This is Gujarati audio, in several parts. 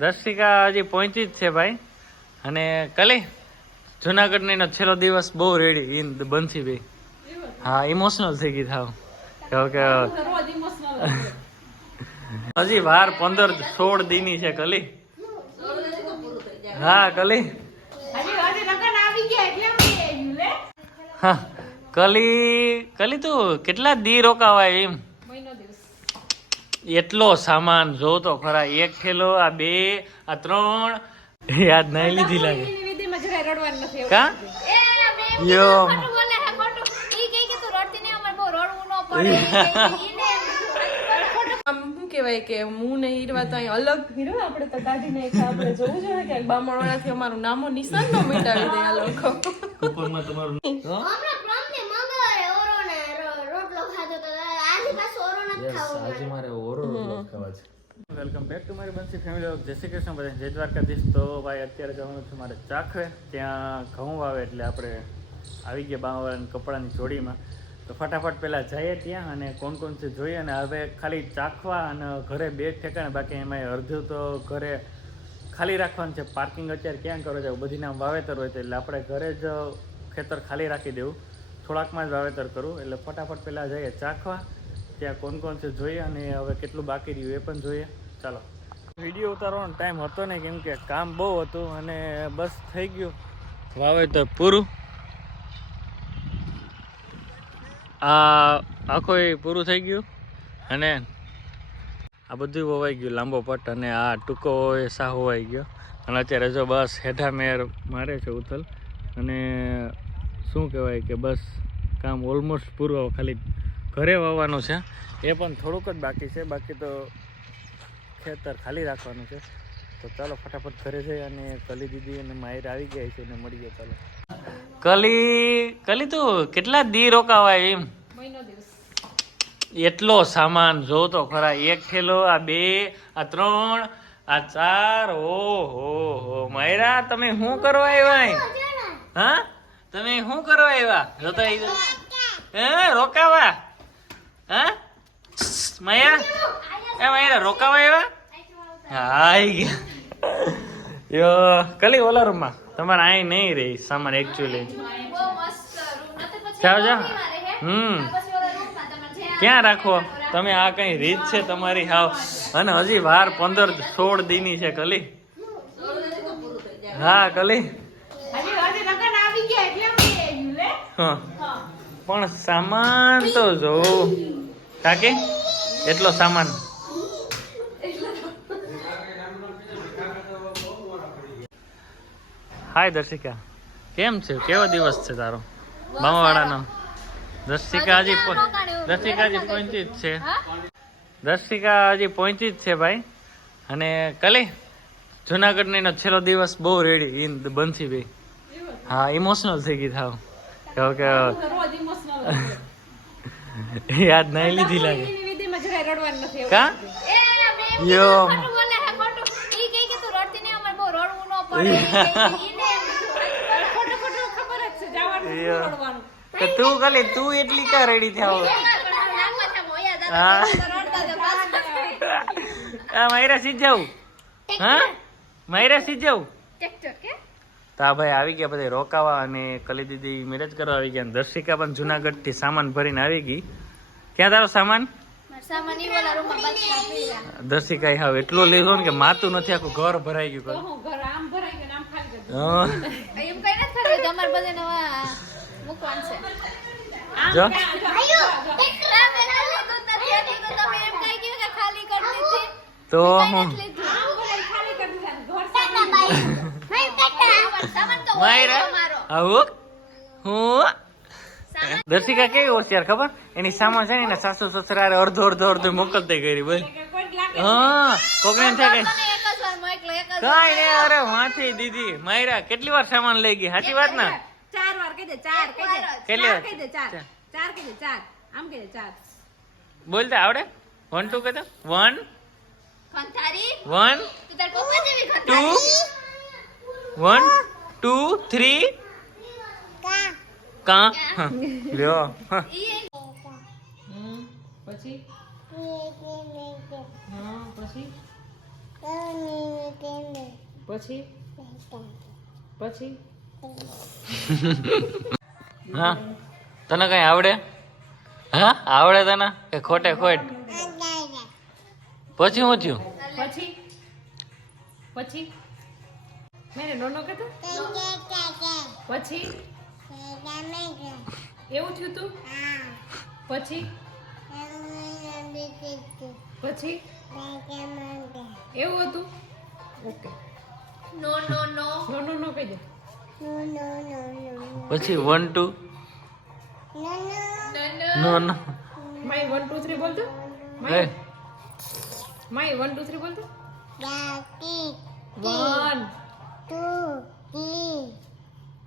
દર્શિકા હજી પહોંચી જ છે ભાઈ. અને કલી, જુનાગઢની એનો છેલ્લો દિવસ બહુ રેડી ઇન બનથી ભાઈ. હા ઇમોશનલ થઈ ગઈ થાવ. કે હજી વાર પંદર સોળ દીની છે કલી. હા કલી. હા, કલી કલી તું કેટલા દી રોકાવાય એમ? એટલો સામાન જો તો ખરા. એક થેલો આ બે આ ત્રણ. યાદ નહીં લીધી લાગે. કા? યો. આમ શું કહેવાય કે હું ને હીરવા તો અહીં અલગ હીરવા આપણે તો કાઢીને એક આપણે જોવું જોઈએ કે બામણવાળાથી અમારું નામો નિશાન ન મિટાવી દે આ લોકો. કુકરમાં તમારું આજે મારે ઓરો રોટલો ખાવા છે. વેલકમ બેક ટુ મારી બંસી ફેમિલી જય શ્રી કૃષ્ણ બધા જય દ્વારકાધીશ. તો ભાઈ અત્યારે જવાનું છે મારે ચાખવે. ત્યાં ઘઉં વાવે એટલે આપણે આવી ગયા બાવાળાની કપડાની જોડીમાં. તો ફટાફટ પહેલાં જઈએ ત્યાં અને કોણ કોણ છે જોઈએ અને હવે ખાલી ચાખવા અને ઘરે બે ઠેકાણે બાકી એમાં અડધું તો ઘરે ખાલી રાખવાનું છે. પાર્કિંગ અત્યારે ક્યાં કરો છે? બધી નામ વાવેતર હોય છે એટલે આપણે ઘરે જ ખેતર ખાલી રાખી દેવું. થોડાકમાં જ વાવેતર કરવું એટલે ફટાફટ પહેલાં જઈએ ચાખવા. ત્યાં કોણ કોણ છે જોઈએ અને હવે કેટલું બાકી રહ્યું એ પણ જોઈએ. ચાલો. વીડિયો ઉતારવાનો ટાઈમ હતો ને કેમ કે કામ બહુ હતું અને બસ થઈ ગયું. વાવેતર પૂરું. આ આખો એ પૂરું થઈ ગયું અને આ બધું વવાઈ ગયું લાંબો પટ અને આ ટૂંકો એ સા હોવાઈ ગયો. અને અત્યારે જો બસ હેઠા મેર મારે છે ઉથલ. અને શું કહેવાય કે બસ કામ ઓલમોસ્ટ પૂરું ખાલી ઘરે વાવવાનું છે. એ પણ થોડુંક જ બાકી છે. બાકી તો ખેતર ખાલી રાખવાનું છે. તો ચાલો ફટાફટ ઘરે જઈ અને કલી દીદી અને માહિર આવી ગયા છે અને મળીએ ચાલો. કલી કલી તું કેટલા દી રોકાવાય એમ? એટલો સામાન જો તો ખરા. એક થેલો આ બે આ ત્રણ આ ચાર. ઓ હો. હો માયરા તમે શું કરવા આવ્યા હા? તમે શું કરવા આવ્યા? જોતા હે? રોકાવા? માયા? એ માયરા રોકાવા આવ્યા? હા ગયા. યો, કલી ઓલા તમારે અહીં નહીં રહી સામાન એકચ્યુઅલી જાઓ જાઓ. હમ. ક્યાં રાખો? તમે આ કઈ રીત છે તમારી? હાવ. અને હજી વાર પંદર સોળ દીની છે, કલી. હા, કલી. પણ સામાન તો જોવું કાકી? એટલો સામાન. હાય દર્શિકા કેમ છે? કેવો દિવસ છે તારો? મામાવાડાનો દર્શિકા હજી દર્શિકા હજી પહોંચી જ છે. દર્શિકા હજી પહોંચી જ છે ભાઈ. અને કલી જુનાગઢનો છેલ્લો દિવસ બહુ રેડી ઇન બનથી ભાઈ હા ઇમોશનલ થઈ ગઈ થાવ. કે યાદ નહીં લીધી લાગે. કા? યો યો. તો તું ખાલી તું એટલી કા રેડી થાવ હા. આ માયરા સીજાવું હા? માયરા સીજાવું તો ભાઈ આવી ગયા બધા રોકાવા અને કલી દીદી મેરેજ કરવા આવી ગયા અને દર્શિકા પણ જુનાગઢથી સામાન ભરીને આવી ગઈ. ક્યાં તારો સામાન? દર્શિકા હાવ એટલો લીધો ને કે માતું નથી આખું ઘર ભરાઈ ગયું હા. જો. તો હું? માયરા આવું? હું? દર્શિકા કેવી હોશિયાર ખબર? એની સામાન છે ને એના સાસુ સસરા અડધો અડધો અડધો મોકલતી કરી બસ હા કોકને થાય કે કાંઈ નહીં અરે વાંચી દીદી માયરા કેટલી વાર સામાન લઈ ગઈ? સાચી વાત ના? ચાર વાર કહી દે ચાર કહી દે. કેટલી વાર? કહી દે ચાર. ચાર. કહી દે ચાર. આમ કહી દે ચાર. બોલતા આવડે? વન ટુ કહેતો one one two one two three કા? હા, લ્યો. હમ, પછી? હા પછી? પછી? પછી? હા. તને કઈ આવડે? હા? આવડે તને? કે ખોટે ખોટ? પછી હું થયું? પછી? પછી? મેને નોનો કહેતો પછી? એવું થયું તું? પછી? પછી? એવું હતું? ઓકે. નો નો નો. નો નો નો કહી દે પછી one two no no my one two three બોલતો? એ. માય વન ટુ થ્રી બોલતો? વન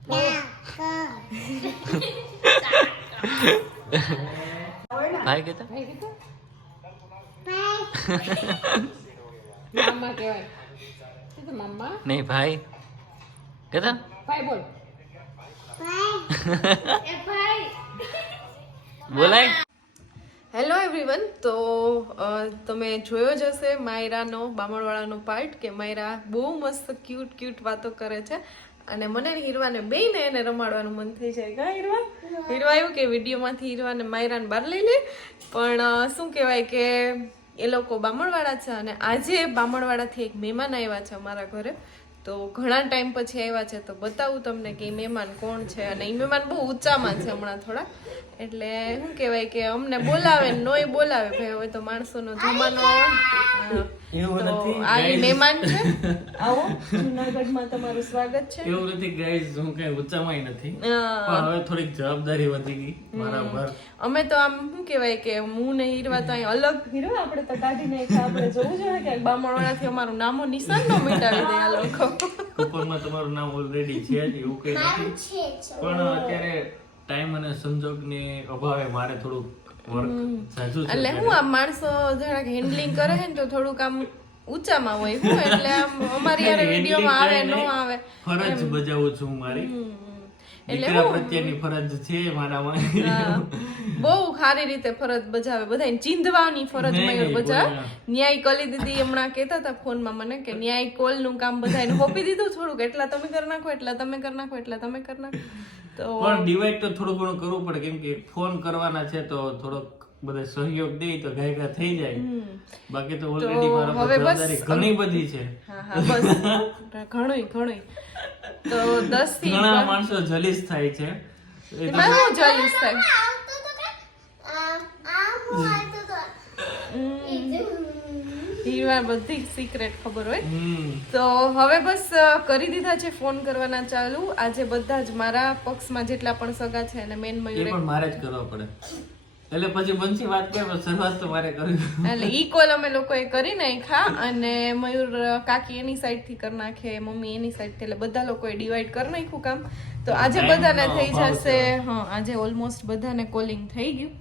ભાઈ કીધા ભાઈ કીધું મામા કહેવાય કીધું મામા નહીં ભાઈ બોલ બોલાય. હેલો એવરીવન તો તમે જોયો જ હશે માયરાનો બામણવાળાનો પાર્ટ કે માયરા બહુ મસ્ત ક્યુટ ક્યુટ વાતો કરે છે. અને મને ને બે ને એને રમાડવાનું મન થઈ જાય. કા હીરવા? હીરવા એવું કે વિડીયોમાંથી હીરવાને માયરાને બહાર લઈ લે? પણ શું કહેવાય કે એ લોકો બામણવાળા છે અને આજે બામણવાળાથી એક મહેમાન આવ્યા છે અમારા ઘરે. તો ઘણા ટાઈમ પછી આવ્યા છે તો બતાવું તમને કે મહેમાન કોણ છે અને એ મહેમાન બહુ ઊંચામાં છે હમણાં થોડા એટલે શું કહેવાય કે અમને બોલાવે ને નોય બોલાવે ભાઈ હવે તો માણસોનો જમાનો આ મહેમાન છે. આવો જુનાગઢમાં તમારું સ્વાગત છે. એવું નથી ગાઈઝ હું કઈ ઊંચામાં નથી. પણ હવે થોડીક જવાબદારી વધી ગઈ મારા પર. અમે તો આમ શું કહેવાય કે હું ને હીરવા તો અહીં અલગ હીરો આપણે તો કાઢી નાખ્યા આપણે જોવું જોઈએ કે બામણવાળાથી અમારું નામો નિશાન નો મિટાવી દે આ લોકો. કૂપનમાં તમારું નામ ઓલરેડી છે જ એવું કંઈ નથી. પણ અત્યારે ટાઈમ અને સંજોગને અભાવે મારે થોડુંક વર્ક સાચું છે એટલે હું આ માણસો જરાક હેન્ડલિંગ કરે છે ને તો થોડુંક આમ ઊંચામાં હોય એટલે આમ અમારી યાર વિડીયોમાં આવે ન આવે. ફરજ બજાવું છું મારી. દીકરા પ્રત્યેની ફરજ છે મારામાં. બહુ સારી રીતે ફરજ બજાવે બધાને ચીંધવાની ફરજ મયુર બજાવે. ન્યાય કલી દીદી હમણાં કહેતા હતા ફોનમાં મને કે ન્યાય કોલનું કામ બધાને હોપી દીધું થોડુંક. એટલા તમે કરી નાખો એટલા તમે કરી નાખો એટલા તમે કરી નાખો. તો પણ ડિવાઈડ તો થોડું ઘણું કરવું પડે કેમ કે ફોન કરવાના છે તો થોડોક બધા સહયોગ દે તો ગાયકા થઈ જાય. બાકી તો ઓલરેડી મારા પર જવાબદારી ઘણી બધી છે. હા હા બસ. ઘણું ઘણું તો દસથી ઘણા માણસો જલીસ થાય છે. એમાં હું જલીસ થાય? હીરવા બધી સિક્રેટ ખબર હોય. તો હવે બસ કરી દીધા છે ફોન કરવાના ચાલુ. આજે બધા જ મારા પક્ષમાં જેટલા પણ સગા છે અને મેન એ મયુર પણ મારે જ કરવા પડે. એટલે પછી બનશી વાત કે શરૂઆત તો મારે કરવી. એટલે ઈ કોલ અમે લોકોએ કરી નાખ્યા અને મયુર કાકી એની સાઈડથી કરી નાખે મમ્મી એની સાઈડથી એટલે બધા લોકોએ ડિવાઈડ કરી નાખ્યું કામ. તો આજે બધાને થઈ જશે હા આજે ઓલમોસ્ટ બધાને કોલિંગ થઈ ગયું.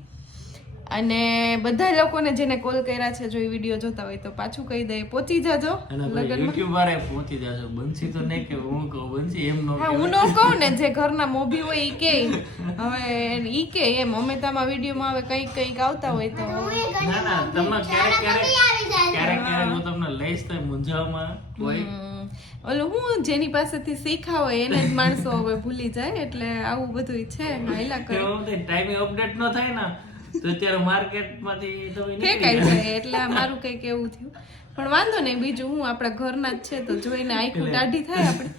અને બધા લોકોને જેને કોલ કર્યા છે જો એ વીડિયો જોતા હોય તો પાછું કહી દે પહોંચી જાજો યુટ્યુબ વાળા પહોંચી જશો બનસી તો નહીં કે હું કહું બનસી એમ નો હા હું નો કહું ને જે ઘરના મોભી હોય ઈ કે. હવે ઈ કે એમ. અમેતામાં વિડીયોમાં હવે કંઈક કંઈક આવતા હોય તો. ના ના તમે ક્યારેક ક્યારેક ક્યારેક ક્યારેક હું તમને લઈશ તો મુંજાવમાં કોઈ ઓલું હું જેની પાસેથી શીખા હોય એને જ માણસો હવે ભૂલી જાય એટલે આવું બધું છે હાયલા કરે. ટાઈમે અપડેટ ન થાય ને. તો અત્યારે માર્કેટમાંથી તમે નીકળી ફેંકાઈ એટલે મારું કંઈક એવું થયું. પણ વાંધો નહીં બીજું હું આપણા ઘરના જ છે તો જોઈને આખું ટાઢી થાય આપણે.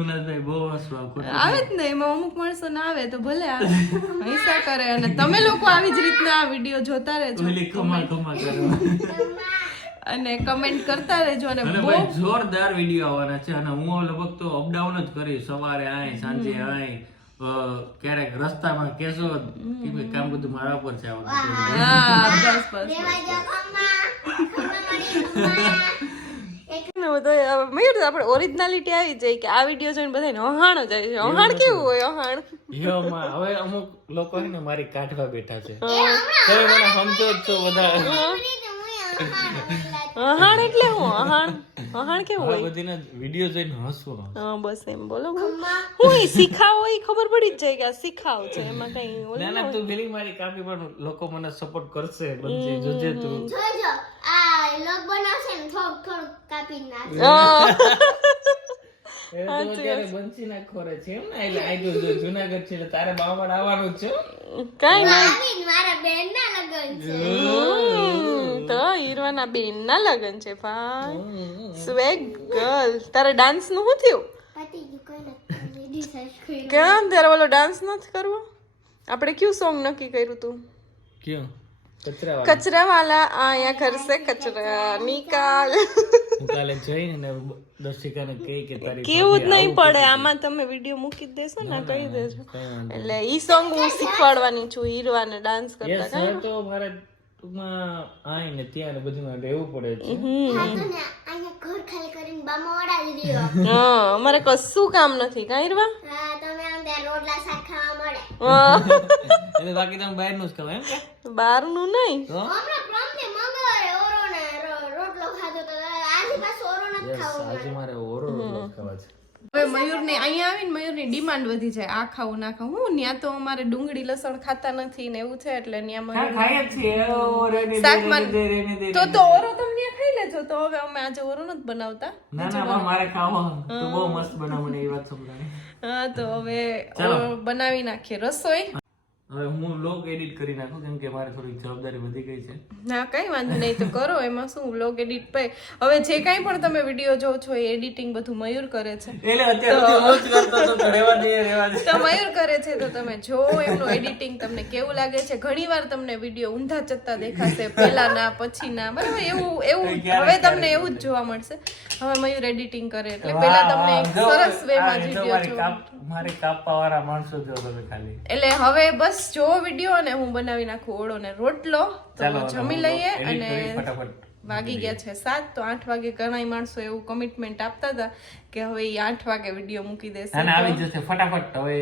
ઉનાસભાઈ બહુ હસવા આવે જ ને એમાં અમુક માણસો ના આવે તો ભલે આવે કરે અને તમે લોકો આવી જ રીતના આ વીડિયો જોતા રહેજો. ખમા અને કમેન્ટ કરતા રહેજો અને બહુ જોરદાર વીડિયો આવવાના છે અને હું લગભગ તો અપડાઉન જ કરી સવારે આય સાંજે આય. ક્યારેક રસ્તામાં કેશો કે કામ બધું મારા પર છે આપણે ઓરિજિનાલિટી આવી જાય કે આ વીડિયો જોઈને બધાને જ આવી જાય અહાણ કેવું હોય અહાણ? યો હવે અમુક લોકો ને મારી કાઢવા બેઠા છે. તમે મને સમજો જ છો બધા. અહાણ એટલે હું? અહાણ? અહાણ કેવું હોય? બધીના વીડિયો જોઈને હસવો હા બસ એમ. બોલો હું એ શીખાવ એ ખબર પડી જ જાય કે આ શીખાવ છે એમાં કઈ ઓલું ના ના તું પેલી મારી કાપી પણ લોકો મને સપોર્ટ કરશે બનશે જોજે તું. લોક બનાવશે ને થોડુંક થોડુંક કાપી નાખશે. બંસી ના ખોરે છે એમ ને એટલે આ જો જો જુનાગઢ છે તારે બાવળ આવવાનું છે કઈ નહીં. મારા બેન ના લગન છે. હમ, તો ઈરવાના બેન ના લગન છે ભાઈ. Swag girl. તારે ડાન્સનું શું થયું? કેમ? તારે ઓલો ડાન્સ નથી કરવો? આપણે કયું સોંગ નક્કી કર્યું તું? ક્યાં? કચરા કચરા વાલા આયા ઘર કચરા. નિકાલ. કાલે જઈને ને દર્શિકાને કહી કે તારી કેવું જ નહીં પડે. આમાં તમે વીડિયો મૂકી જ દેશો ને કહી દેજો. એટલે ઈ સોંગ હું શીખવાડવાની છું હીરવાને ડાન્સ કરતા હવે તો મારે ટૂંકમાં આય ને ત્યાં બધું રહેવું પડે છે. હા તો ને અહીંયા ઘર ખાલી કરીને બામાં ઓડાવી રહ્યો હા અમારે કશું કામ નથી. કાંઈ ત્યાં રોટલા શાક ખાવા મળે. એટલે બાકી તમે બહારનું જ ખાવ એમ કે? નહીં. મંગળવારે ઓરો ને રોટલો ખાધો તો આજે પાછો ઓરો નથી યસ આજે મારે. ઓરો રોટલો ખાવા છે. હવે મયુરને અહીંયા આવીને મયુરની ડિમાન્ડ વધી જાય આ ખાવું ના ખાવું. હું ત્યાં તો અમારે ડુંગળી લસણ ખાતા નથી ને એવું છે એટલે ત્યાં મયુર શાકમાં-. તો તો ઓરો તમે ખાઈ લેજો તો હવે અમે આજે ઓરો નથી બનાવતા. ના ના મારે ખાવા. તું બહુ મસ્ત બનાવ એ વાત સંભળાણી હા તો હવે બનાવી નાખીએ રસોઈ. હવે હું લોગ એડિટ કરી નાખું કેમ કે મારે થોડી જવાબદારી વધી ગઈ છે. ના કઈ વાંધો નહીં તો કરો એમાં શું લોગ એડિટ પે હવે જે કાંઈ પણ તમે વીડિયો જોવો છો એ એડિટિંગ બધું મયુર કરે છે. એટલે અત્યારે હું જ કરતો તો રહેવા દે રહેવા તો મયુર કરે છે તો તમે જો એમનું એડિટિંગ તમને કેવું લાગે છે. ઘણીવાર તમને વીડિયો ઊંધા ચત્તા દેખાશે પહેલાના પછીના બરાબર એવું એવું હવે તમને એવું જ જોવા મળશે. હવે મયુર એડિટિંગ કરે એટલે પહેલા તમને એક સરસ વેમાં જ વીડિયો મારી જો કાપ મારી કાપવા વાળા માણસો જો તમે ખાલી. એટલે હવે બસ જો વીડિયો અને હું બનાવી નાખું ઓળો ને રોટલો. તો ચાલો જમી લઈએ અને વાગી ગયા છે સાત તો આઠ વાગે ઘણા માણસો એવું કમિટમેન્ટ આપતા હતા કે હવે એ આઠ વાગે વીડિયો મૂકી દેશે. અને આવી જશે ફટાફટ. હવે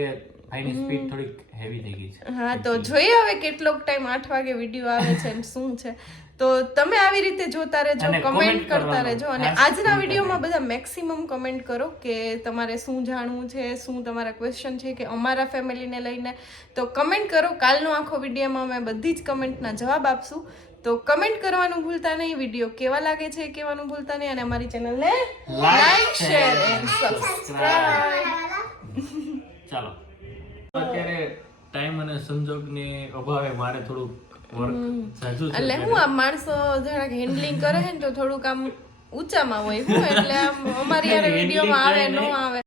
ભાઈની સ્પીડ થોડીક હેવી થઈ ગઈ છે. હા તો જોઈએ હવે કેટલોક ટાઈમ આઠ વાગે વીડિયો આવે છે અને શું છે. તો તમે આવી રીતે જોતા રહેજો કમેન્ટ કરતા રહેજો અને આજના વિડીયોમાં બધા મેક્સિમમ કમેન્ટ કરો કે તમારે શું જાણવું છે શું તમારા ક્વેશ્ચન છે કે અમારા ફેમિલીને લઈને. તો કમેન્ટ કરો. કાલનો આખો વિડીયોમાં અમે બધી જ કમેન્ટના જવાબ આપશું. તો કમેન્ટ કરવાનું ભૂલતા નહીં. વીડિયો કેવા લાગે છે એ કહેવાનું ભૂલતા નહીં. અને અમારી ચેનલને લાઈક શેર એન્ડ સબસ્ક્રાઇબ ચાલો. અત્યારે ટાઈમ અને સંજોગને અભાવે મારે થોડું વર્ક સાજુ છે એટલે હું આમ માણસો જરાક હેન્ડલિંગ કરે છે ને તો થોડુંક આમ ઊંચામાં હોય હું એટલે આમ અમારી યાર વિડીયોમાં આવે ન આવે.